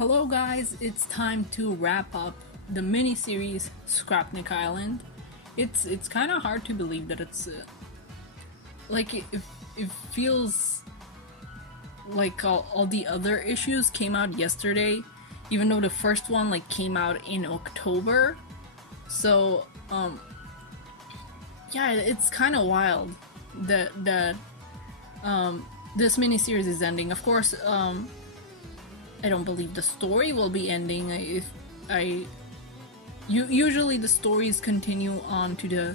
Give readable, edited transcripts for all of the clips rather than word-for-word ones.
Hello guys, it's time to wrap up the miniseries Scrapnik Island. It's kind of hard to believe that it's like it feels like all the other issues came out yesterday, even though the first one came out in October. So yeah, it's kind of wild that this miniseries is ending. Of course, I don't believe the story will be ending. Usually the stories continue on to the,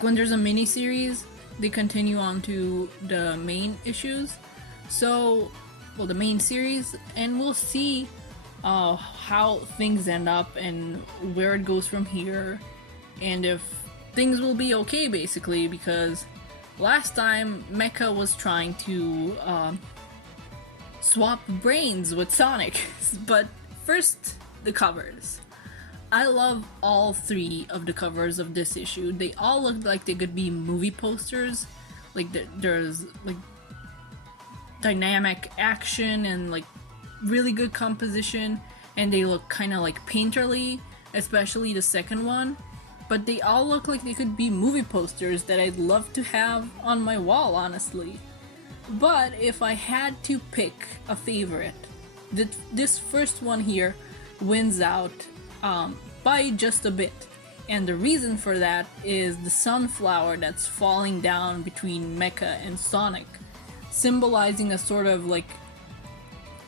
when there's a miniseries, they continue on to the main issues. So, well, the main series, and we'll see how things end up and where it goes from here, and if things will be okay, basically, because last time Mecha was trying to swap brains with Sonic. But first, the covers. I love all three of the covers of this issue. They all look like they could be movie posters. There's dynamic action and really good composition, and they look kind of painterly, especially the second one. But they all look like they could be movie posters that I'd love to have on my wall, honestly. But if I had to pick a favorite, this first one here wins out by just a bit. And the reason for that is the sunflower that's falling down between Mecha and Sonic, symbolizing a sort of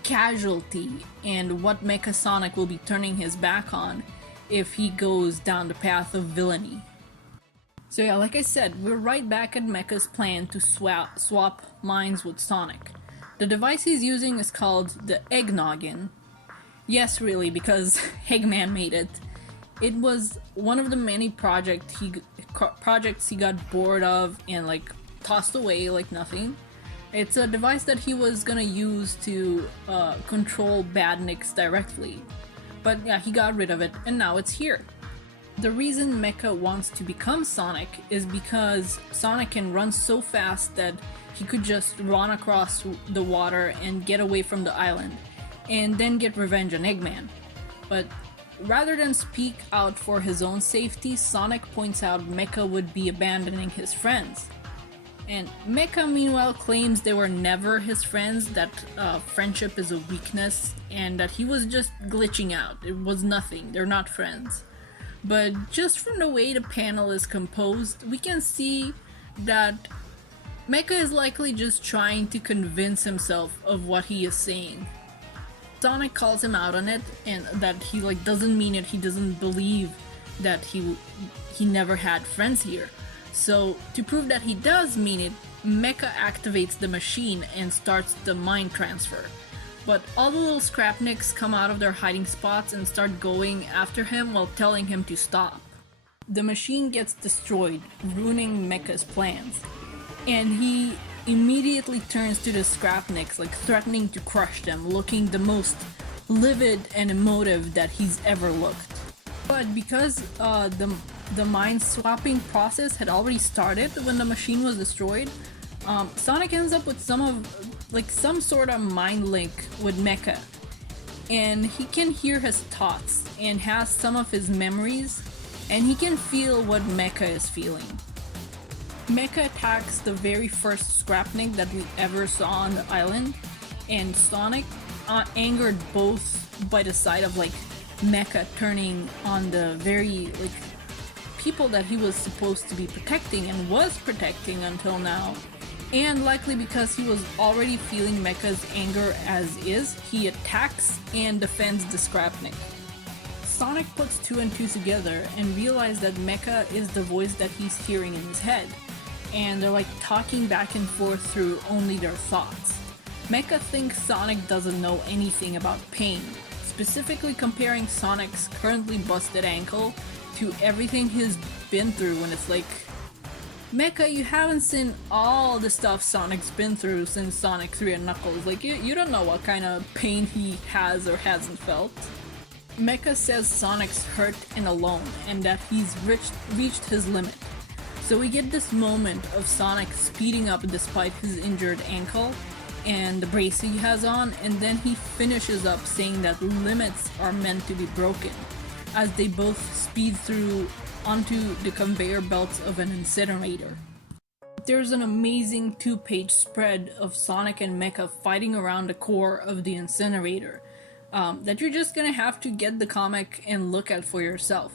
casualty and what Mecha Sonic will be turning his back on if he goes down the path of villainy. So yeah, like I said, we're right back at Mecha's plan to swap minds with Sonic. The device he's using is called the Eggnoggin. Yes, really, because Eggman made it. It was one of the many projects he got bored of and tossed away like nothing. It's a device that he was gonna use to control Badniks directly. But yeah, he got rid of it, and now it's here. The reason Mecha wants to become Sonic is because Sonic can run so fast that he could just run across the water and get away from the island, and then get revenge on Eggman. But rather than speak out for his own safety, Sonic points out Mecha would be abandoning his friends. And Mecha meanwhile claims they were never his friends, that friendship is a weakness, and that he was just glitching out. It was nothing, they're not friends. But just from the way the panel is composed, we can see that Mecha is likely just trying to convince himself of what he is saying. Sonic calls him out on it, and that he doesn't mean it, he doesn't believe that he never had friends here. So to prove that he does mean it, Mecha activates the machine and starts the mind transfer. But all the little Scrapniks come out of their hiding spots and start going after him while telling him to stop. The machine gets destroyed, ruining Mecha's plans. And he immediately turns to the Scrapniks, threatening to crush them, looking the most livid and emotive that he's ever looked. But because the mind swapping process had already started when the machine was destroyed, Sonic ends up with some sort of mind link with Mecha, and he can hear his thoughts and has some of his memories, and he can feel what Mecha is feeling. Mecha attacks the very first Scrapnik that we ever saw on the island, and Sonic, angered both by the sight of Mecha turning on the very people that he was supposed to be protecting and was protecting until now, and likely because he was already feeling Mecha's anger as is, he attacks and defends the Scrapnik. Sonic puts two and two together and realizes that Mecha is the voice that he's hearing in his head, and they're talking back and forth through only their thoughts. Mecha thinks Sonic doesn't know anything about pain, specifically comparing Sonic's currently busted ankle to everything he's been through, when it's Mecha, you haven't seen all the stuff Sonic's been through since Sonic 3 and Knuckles. You don't know what kind of pain he has or hasn't felt. Mecha says Sonic's hurt and alone, and that he's reached his limit. So we get this moment of Sonic speeding up despite his injured ankle, and the brace he has on, and then he finishes up saying that limits are meant to be broken, as they both speed through onto the conveyor belts of an incinerator. There's an amazing 2-page spread of Sonic and Mecha fighting around the core of the incinerator that you're just gonna have to get the comic and look at for yourself.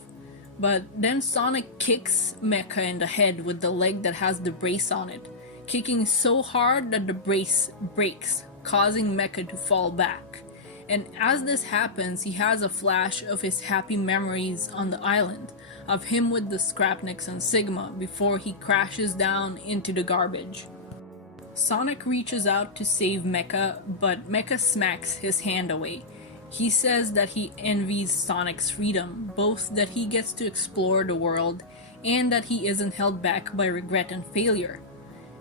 But then Sonic kicks Mecha in the head with the leg that has the brace on it, kicking so hard that the brace breaks, causing Mecha to fall back. And as this happens, he has a flash of his happy memories on the island, of him with the Scrapniks and Sigma before he crashes down into the garbage. Sonic reaches out to save Mecha, but Mecha smacks his hand away. He says that he envies Sonic's freedom, both that he gets to explore the world and that he isn't held back by regret and failure.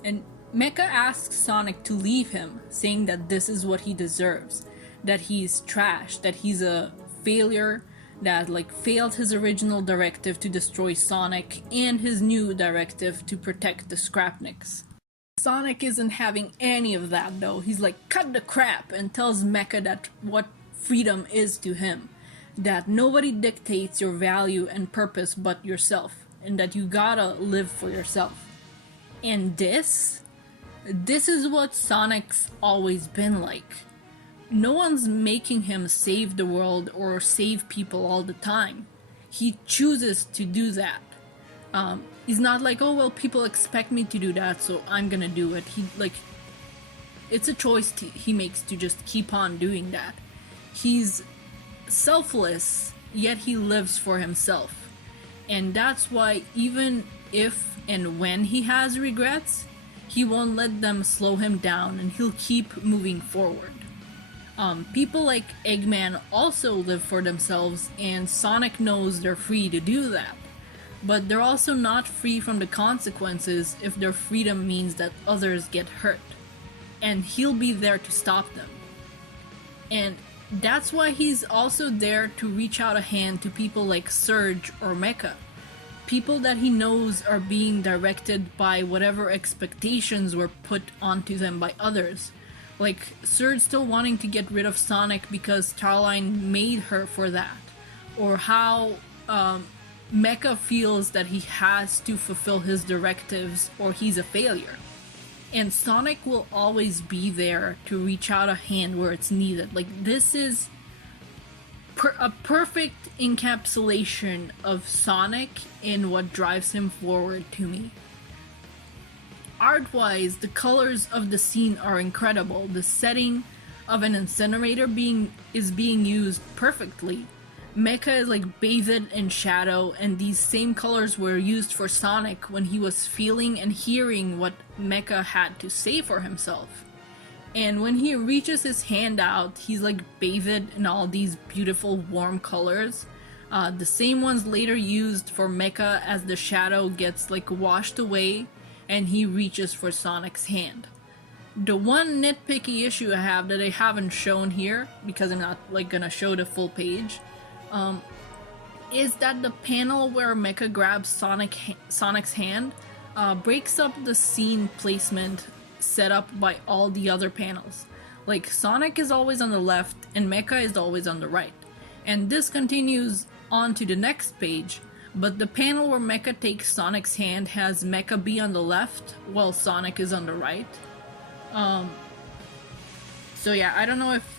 And Mecha asks Sonic to leave him, saying that this is what he deserves, that he's trash, that he's a failure, that failed his original directive to destroy Sonic and his new directive to protect the Scrapniks. Sonic isn't having any of that though. He's like, cut the crap, and tells Mecha that what freedom is to him, that nobody dictates your value and purpose but yourself, and that you gotta live for yourself. And this is what Sonic's always been like. No one's making him save the world or save people all the time. He chooses to do that. He's not like, oh well, people expect me to do that, so I'm gonna do it. It's a choice he makes to just keep on doing that. He's selfless, yet he lives for himself. And that's why even if and when he has regrets, he won't let them slow him down, and he'll keep moving forward. People like Eggman also live for themselves, and Sonic knows they're free to do that. But they're also not free from the consequences if their freedom means that others get hurt. And he'll be there to stop them. And that's why he's also there to reach out a hand to people like Surge or Mecha. People that he knows are being directed by whatever expectations were put onto them by others. Like Surge still wanting to get rid of Sonic because Starline made her for that. Or how Mecha feels that he has to fulfill his directives or he's a failure. And Sonic will always be there to reach out a hand where it's needed. Like, this is a perfect encapsulation of Sonic in what drives him forward to me. Art-wise, the colors of the scene are incredible. The setting of an incinerator is being used perfectly. Mecha is bathed in shadow, and these same colors were used for Sonic when he was feeling and hearing what Mecha had to say for himself. And when he reaches his hand out, he's bathed in all these beautiful warm colors. The same ones later used for Mecha as the shadow gets washed away and he reaches for Sonic's hand. The one nitpicky issue I have that I haven't shown here, because I'm not gonna show the full page, is that the panel where Mecha grabs Sonic's hand breaks up the scene placement set up by all the other panels. Sonic is always on the left and Mecha is always on the right. And this continues on to the next page, but the panel where Mecha takes Sonic's hand has Mecha be on the left while Sonic is on the right. So yeah, I don't know if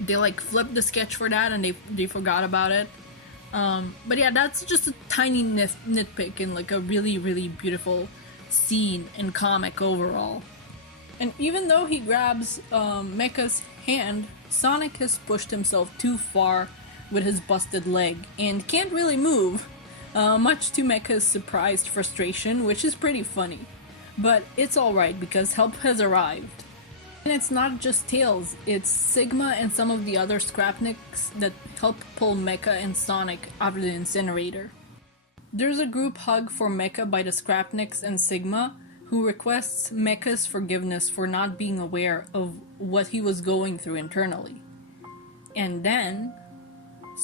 they flipped the sketch for that and they forgot about it. But yeah, that's just a tiny nitpick in a really, really beautiful scene and comic overall. And even though he grabs Mecha's hand, Sonic has pushed himself too far with his busted leg and can't really move, much to Mecha's surprised frustration, which is pretty funny. But it's alright because help has arrived. And it's not just Tails, it's Sigma and some of the other Scrapniks that help pull Mecha and Sonic out of the incinerator. There's a group hug for Mecha by the Scrapniks and Sigma, who requests Mecha's forgiveness for not being aware of what he was going through internally. And then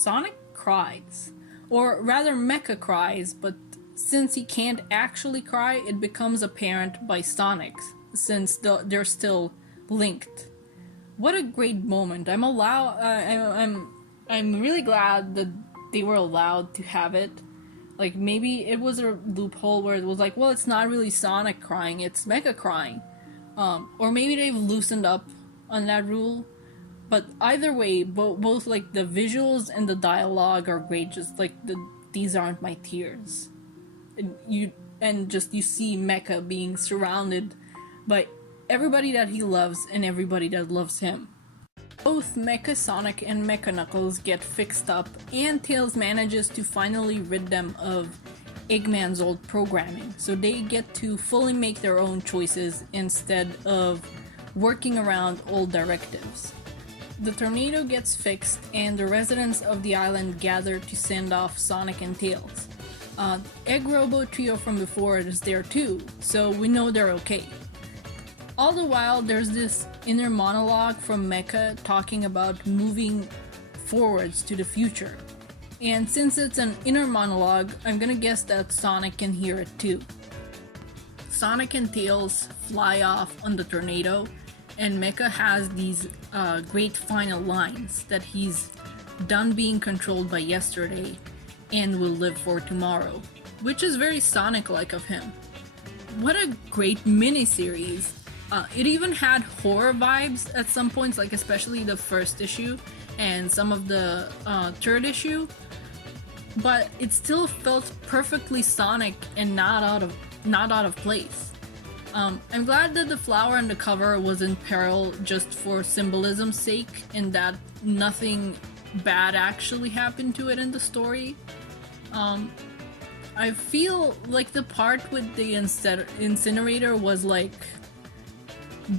Sonic cries. Or rather, Mecha cries, but since he can't actually cry, it becomes apparent by Sonic, since they're still linked. What a great moment! I'm really glad that they were allowed to have it. Like, maybe it was a loophole where it was like, well, it's not really Sonic crying, it's Mecha crying. Or maybe they've loosened up on that rule. But either way, both like the visuals and the dialogue are great. Just like these aren't my tears. You see Mecha being surrounded by everybody that he loves and everybody that loves him. Both Mecha Sonic and Mecha Knuckles get fixed up, and Tails manages to finally rid them of Eggman's old programming, so they get to fully make their own choices instead of working around old directives. The tornado gets fixed, and the residents of the island gather to send off Sonic and Tails. Egg Robo Trio from before is there too, so we know they're okay. All the while, there's this inner monologue from Mecha talking about moving forwards to the future. And since it's an inner monologue, I'm gonna guess that Sonic can hear it too. Sonic and Tails fly off on the tornado, and Mecha has these great final lines that he's done being controlled by yesterday and will live for tomorrow, which is very Sonic-like of him. What a great miniseries! It even had horror vibes at some points, like especially the first issue and some of the third issue, but it still felt perfectly Sonic and not out of place. I'm glad that the flower on the cover was in peril just for symbolism's sake, and that nothing bad actually happened to it in the story. I feel like the part with the incinerator was like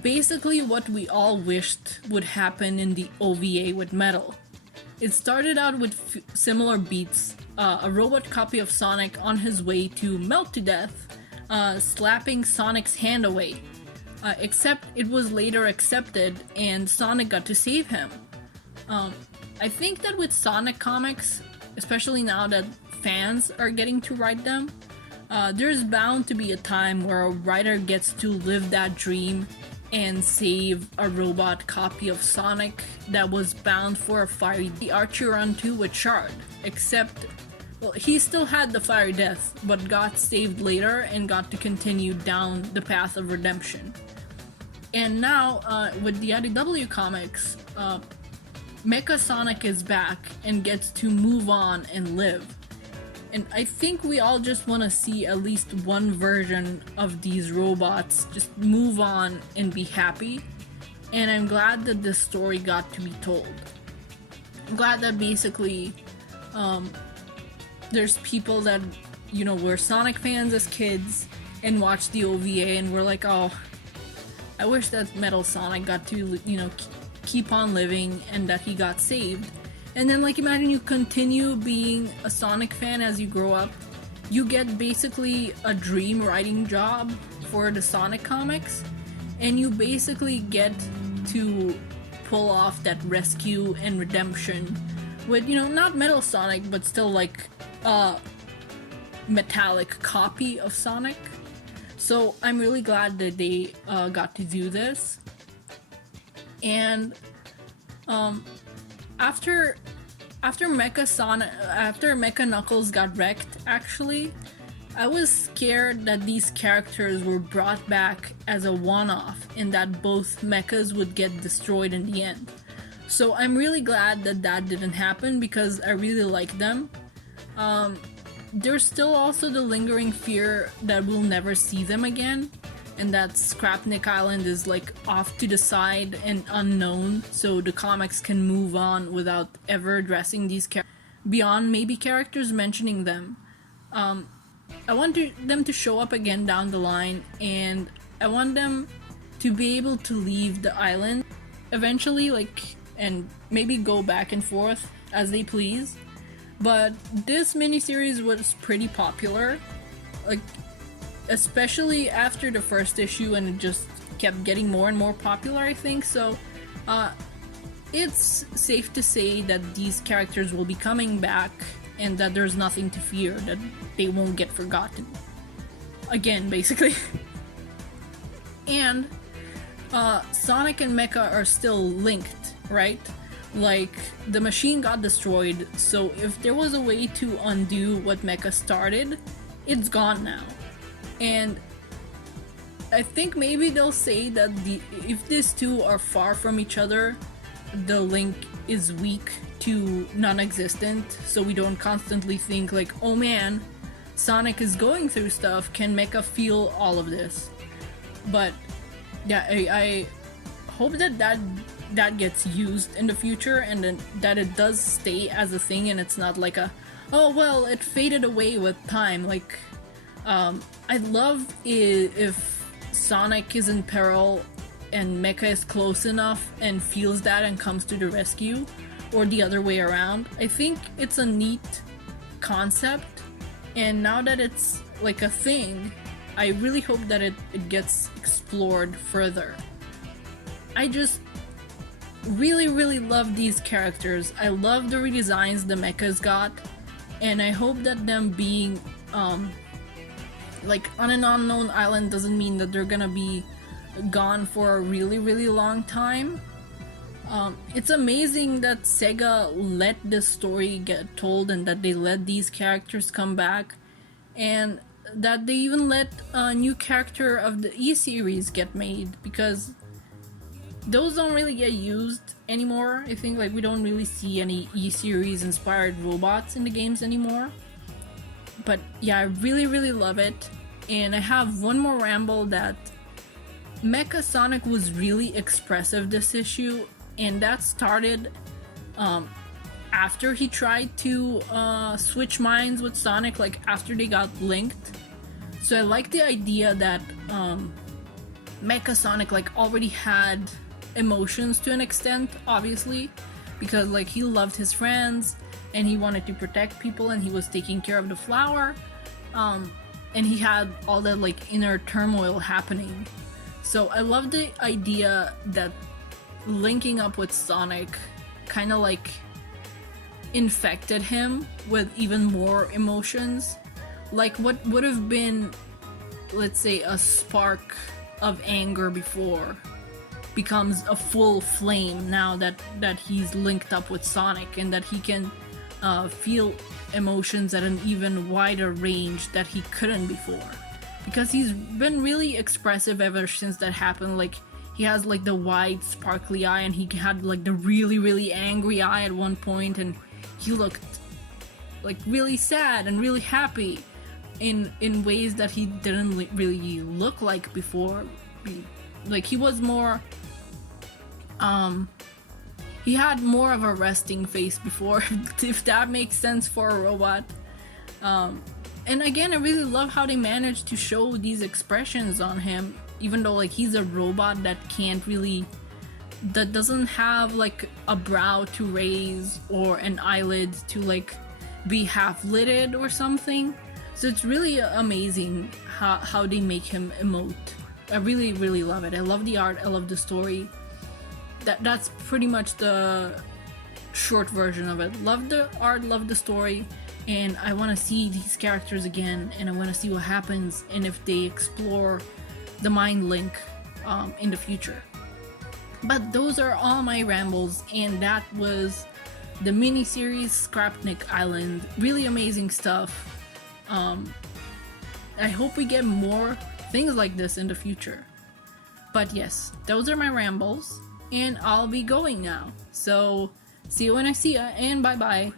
basically what we all wished would happen in the OVA with Metal. It started out with similar beats, a robot copy of Sonic on his way to melt to death, slapping Sonic's hand away, except it was later accepted and Sonic got to save him. I think that with Sonic comics, especially now that fans are getting to write them, there's bound to be a time where a writer gets to live that dream and save a robot copy of Sonic that was bound for a fiery Archer run 2 with Shard, except, well, he still had the fiery death, but got saved later and got to continue down the path of redemption. And now, with the IDW comics, Mecha Sonic is back and gets to move on and live. And I think we all just want to see at least one version of these robots just move on and be happy. And I'm glad that this story got to be told. I'm glad that basically there's people that, you know, were Sonic fans as kids and watched the OVA and were like, oh, I wish that Metal Sonic got to, you know, keep on living and that he got saved. And then, like, imagine you continue being a Sonic fan as you grow up. You get basically a dream writing job for the Sonic comics, and you basically get to pull off that rescue and redemption with, you know, not Metal Sonic, but still like a metallic copy of Sonic. So I'm really glad that they got to do this. And after Mecha Knuckles got wrecked, actually, I was scared that these characters were brought back as a one-off and that both mechas would get destroyed in the end. So I'm really glad that that didn't happen because I really like them. There's still also the lingering fear that we'll never see them again, and that Scrapnik Island is like off to the side and unknown, so the comics can move on without ever addressing these characters beyond maybe characters mentioning them. I want them to show up again down the line, and I want them to be able to leave the island eventually, like, and maybe go back and forth as they please. But this miniseries was pretty popular, like, especially after the first issue, and it just kept getting more and more popular, I think. So it's safe to say that these characters will be coming back and that there's nothing to fear, that they won't get forgotten again, basically. And Sonic and Mecha are still linked, right? Like, the machine got destroyed, so if there was a way to undo what Mecha started, it's gone now. And I think maybe they'll say that if these two are far from each other, the link is weak to non-existent, so we don't constantly think like, oh man, Sonic is going through stuff, can Mecha feel all of this? But yeah, I hope that gets used in the future, and then that it does stay as a thing, and it's not like a, oh well, it faded away with time. Like, I'd love if Sonic is in peril and Mecha is close enough and feels that and comes to the rescue, or the other way around. I think it's a neat concept, and now that it's like a thing, I really hope that it gets explored further. I just really love these characters. I love the redesigns the mechas got, and I hope that them being like on an unknown island doesn't mean that they're gonna be gone for a really long time. It's amazing that Sega let this story get told, and that they let these characters come back, and that they even let a new character of the E-series get made, because those don't really get used anymore. I think like we don't really see any E-series inspired robots in the games anymore. But yeah, I really love it. And I have one more ramble that Mecha Sonic was really expressive this issue, and that started after he tried to switch minds with Sonic, like after they got linked. So I like the idea that Mecha Sonic like already had emotions to an extent, obviously, because like he loved his friends and he wanted to protect people, and he was taking care of the flower, and he had all that like inner turmoil happening. So I love the idea that linking up with Sonic kind of like infected him with even more emotions. Like what would have been, let's say, a spark of anger before becomes a full flame now that he's linked up with Sonic, and that he can feel emotions at an even wider range that he couldn't before. Because he's been really expressive ever since that happened. Like, he has like the wide sparkly eye, and he had like the really angry eye at one point, and he looked like really sad and really happy in ways that he didn't really look like before. Like, he was more he had more of a resting face before, if that makes sense for a robot. And again, I really love how they managed to show these expressions on him, even though like he's a robot that doesn't have like a brow to raise or an eyelid to like be half lidded or something. So it's really amazing how they make him emote. I really love it. I love the art, I love the story. That's pretty much the short version of it. Love the art, love the story, and I want to see these characters again, and I want to see what happens and if they explore the mind link in the future. But those are all my rambles, and that was the miniseries Scrapnik Island. Really amazing stuff. I hope we get more things like this in the future. But yes, those are my rambles, and I'll be going now. So see you when I see ya, and bye bye.